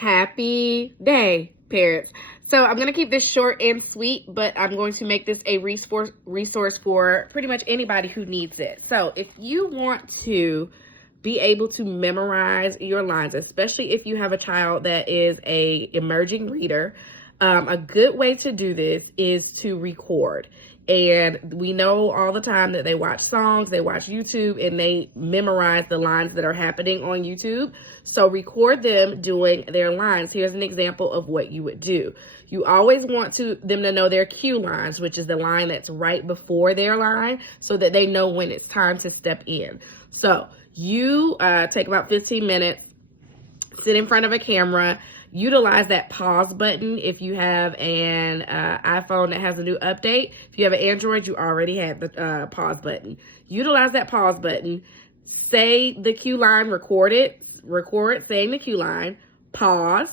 Happy day, parents. So I'm going to keep this short and sweet, but I'm going to make this a resource for pretty much anybody who needs it. So if you want to be able to memorize your lines, especially if you have a child that is a emerging reader, a good way to do this is to record. And we know all the time that they watch songs, they watch YouTube, and they memorize the lines that are happening on YouTube. So record them doing their lines. Here's an example of what you would do. You always want them to know their cue lines, which is the line that's right before their line, so that they know when it's time to step in. So you take about 15 minutes, sit in front of a camera, utilize that pause button if you have an iPhone that has a new update. If you have an Android, you already have the pause button. Utilize that pause button, say the cue line, record saying the cue line, pause,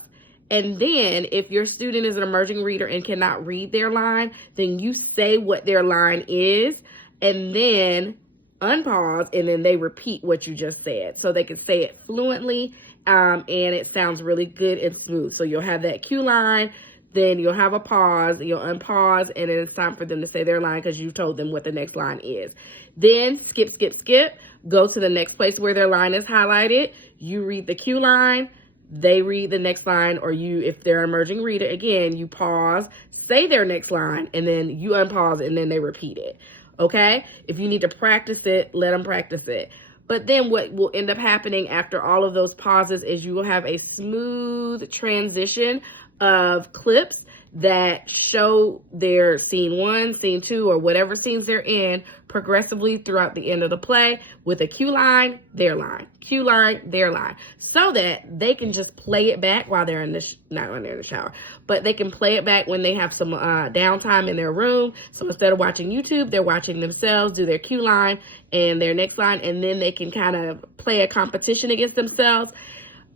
and then if your student is an emerging reader and cannot read their line, then you say what their line is, and then unpause, and then they repeat what you just said so they can say it fluently. And it sounds really good and smooth. So you'll have that cue line, then you'll have a pause, you'll unpause, and then it's time for them to say their line because you told them what the next line is. Then skip, go to the next place where their line is highlighted. You read the cue line, they read the next line, or if they're an emerging reader, again, you pause, say their next line, and then you unpause, and then they repeat it. Okay? If you need to practice it, let them practice it. But then what will end up happening after all of those pauses is you will have a smooth transition of clips that show their scene 1, scene 2, or whatever scenes they're in progressively throughout the end of the play with a cue line, their line, cue line, their line, so that they can just play it back while they're not when they're in the shower, but they can play it back when they have some downtime in their room. So instead of watching YouTube, they're watching themselves do their cue line and their next line, and then they can kind of play a competition against themselves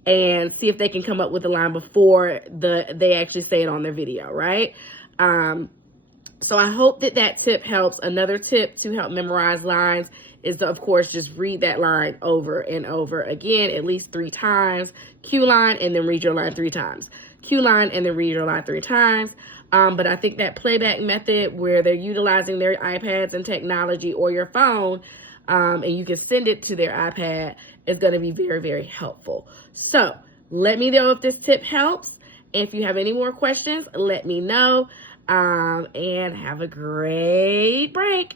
and see if they can come up with a line before they actually say it on their video, right? So I hope that tip helps. Another tip to help memorize lines is to, of course, just read that line over and over again, at least 3 times. Cue line, and then read your line 3 times. Cue line, and then read your line 3 times. But I think that playback method where they're utilizing their iPads and technology or your phone, and you can send it to their iPad, is going to be very, very helpful. So let me know if this tip helps. If you have any more questions, let me know. And have a great break.